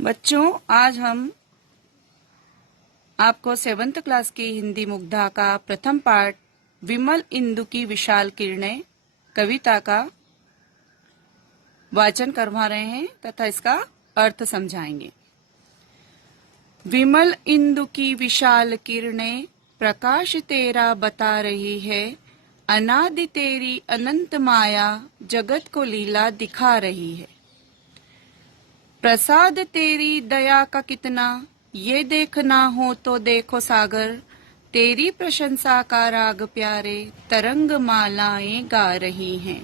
बच्चों, आज हम आपको 7th क्लास की हिंदी मुग्धा का प्रथम पाठ विमल इंदु की विशाल किरणें कविता का वाचन करवा रहे हैं तथा इसका अर्थ समझाएंगे। विमल इंदु की विशाल किरणें प्रकाश तेरा बता रही है, अनादि तेरी अनंत माया जगत को लीला दिखा रही है। प्रसाद तेरी दया का कितना, ये देखना हो तो देखो सागर, तेरी प्रशंसा का राग प्यारे तरंग मालाएं गा रही हैं।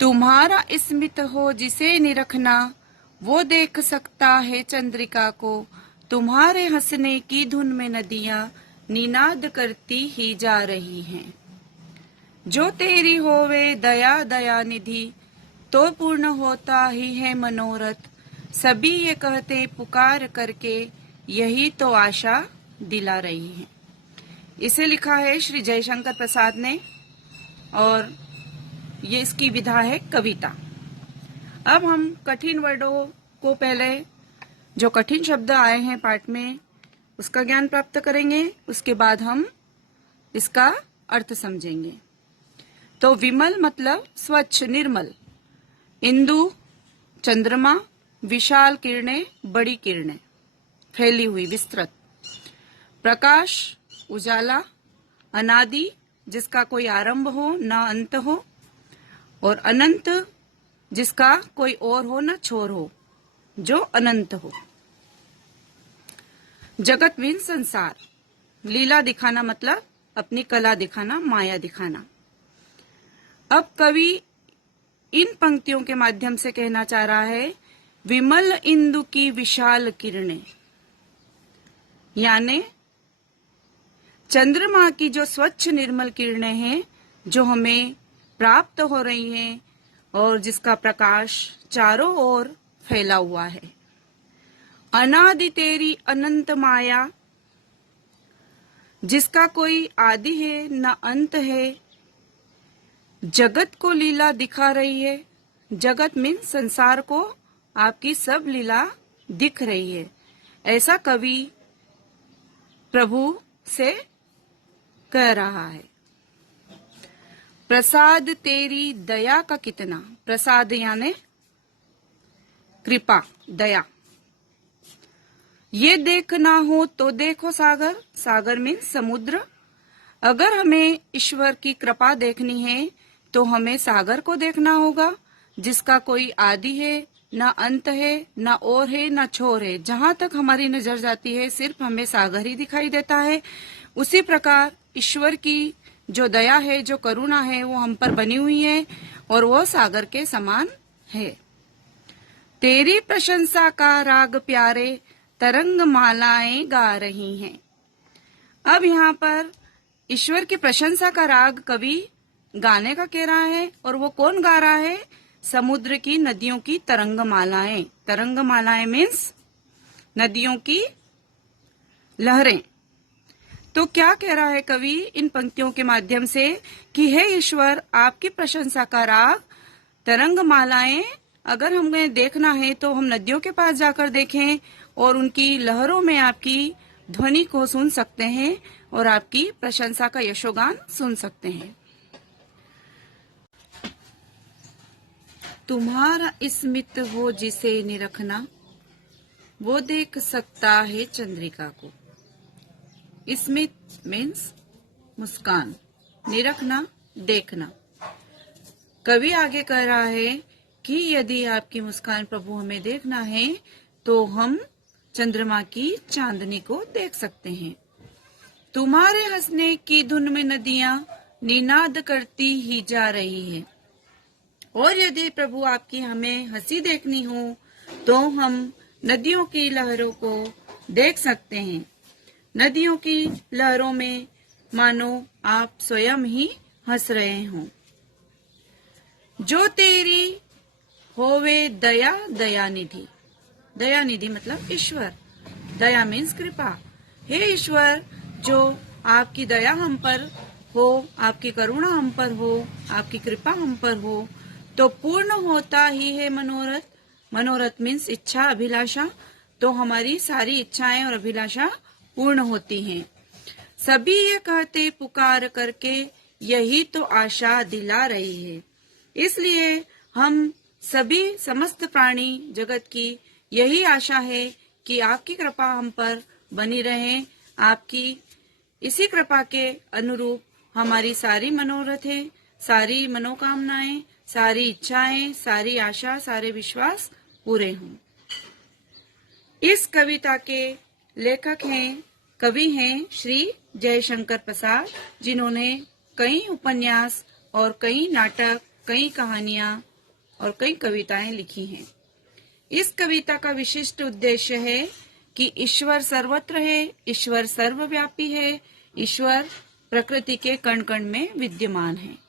तुम्हारा स्मित हो जिसे निरखना, वो देख सकता है चंद्रिका को, तुम्हारे हंसने की धुन में नदियां निनाद करती ही जा रही हैं। जो तेरी होवे दया दया निधि, तो पूर्ण होता ही है मनोरथ, सभी ये कहते पुकार करके यही तो आशा दिला रही है। इसे लिखा है श्री जयशंकर प्रसाद ने और ये इसकी विधा है कविता। अब हम कठिन वर्डों को पहले जो कठिन शब्द आए हैं पाठ में उसका ज्ञान प्राप्त करेंगे, उसके बाद हम इसका अर्थ समझेंगे। तो विमल मतलब स्वच्छ निर्मल, इंदु चंद्रमा, विशाल किरणें बड़ी किरणें फैली हुई विस्तृत, प्रकाश उजाला, अनादि जिसका कोई आरंभ हो ना अंत हो, और अनंत जिसका कोई और हो ना छोर हो, जो अनंत हो। जगत मीन संसार, लीला दिखाना मतलब अपनी कला दिखाना, माया दिखाना। अब कवि इन पंक्तियों के माध्यम से कहना चाह रहा है विमल इंदु की विशाल किरणें, यानी चंद्रमा की जो स्वच्छ निर्मल किरणें हैं जो हमें प्राप्त हो रही हैं और जिसका प्रकाश चारों ओर फैला हुआ है। अनादि तेरी अनंत माया, जिसका कोई आदि है न अंत है, जगत को लीला दिखा रही है। जगत मीन संसार को आपकी सब लीला दिख रही है, ऐसा कवि प्रभु से कह रहा है। प्रसाद तेरी दया का कितना, प्रसाद यानी कृपा दया। ये देखना हो तो देखो सागर, सागर मीन समुद्र। अगर हमें ईश्वर की कृपा देखनी है तो हमें सागर को देखना होगा, जिसका कोई आदि है ना अंत है, ना और है ना छोर है। जहां तक हमारी नजर जाती है सिर्फ हमें सागर ही दिखाई देता है। उसी प्रकार ईश्वर की जो दया है, जो करुणा है, वो हम पर बनी हुई है और वो सागर के समान है। तेरी प्रशंसा का राग प्यारे तरंग मालाएं गा रही हैं। अब यहाँ पर ईश्वर की प्रशंसा का राग कवि गाने का कह रहा है, और वो कौन गा रहा है? समुद्र की नदियों की तरंग मालाएं। तरंग मालाएं मीन्स नदियों की लहरें। तो क्या कह रहा है कवि इन पंक्तियों के माध्यम से कि हे ईश्वर, आपकी प्रशंसा का राग तरंग मालाएं अगर हमें देखना है तो हम नदियों के पास जाकर देखें और उनकी लहरों में आपकी ध्वनि को सुन सकते हैं और आपकी प्रशंसा का यशोगान सुन सकते हैं। तुम्हारा स्मित हो जिसे निरखना, वो देख सकता है चंद्रिका को। स्मित मीन्स मुस्कान, निरखना देखना। कवि आगे कह रहा है कि यदि आपकी मुस्कान प्रभु हमें देखना है तो हम चंद्रमा की चांदनी को देख सकते हैं। तुम्हारे हंसने की धुन में नदियां निनाद करती ही जा रही है। और यदि प्रभु आपकी हमें हंसी देखनी हो तो हम नदियों की लहरों को देख सकते हैं। नदियों की लहरों में मानो आप स्वयं ही हंस रहे हों। जो तेरी होवे दया दया निधि, दया निधि मतलब ईश्वर, दया मीन्स कृपा। हे ईश्वर, जो आपकी दया हम पर हो, आपकी करुणा हम पर हो, आपकी कृपा हम पर हो, तो पूर्ण होता ही है मनोरथ, मनोरथ मीन्स इच्छा, अभिलाषा। तो हमारी सारी इच्छाएं और अभिलाषा पूर्ण होती हैं। सभी ये कहते पुकार करके, यही तो आशा दिला रही है। इसलिए हम सभी समस्त प्राणी जगत की यही आशा है कि आपकी कृपा हम पर बनी रहे। आपकी इसी कृपा के अनुरूप हमारी सारी मनोरथें, सारी मनोकामनाएं, सारी इच्छाएं, सारी आशा, सारे विश्वास पूरे हों। इस कविता के लेखक हैं, कवि हैं श्री जयशंकर प्रसाद, जिन्होंने कई उपन्यास और कई नाटक, कई कहानियां और कई कविताएं लिखी हैं। इस कविता का विशिष्ट उद्देश्य है कि ईश्वर सर्वत्र है, ईश्वर सर्वव्यापी है, ईश्वर प्रकृति के कण कण में विद्यमान है।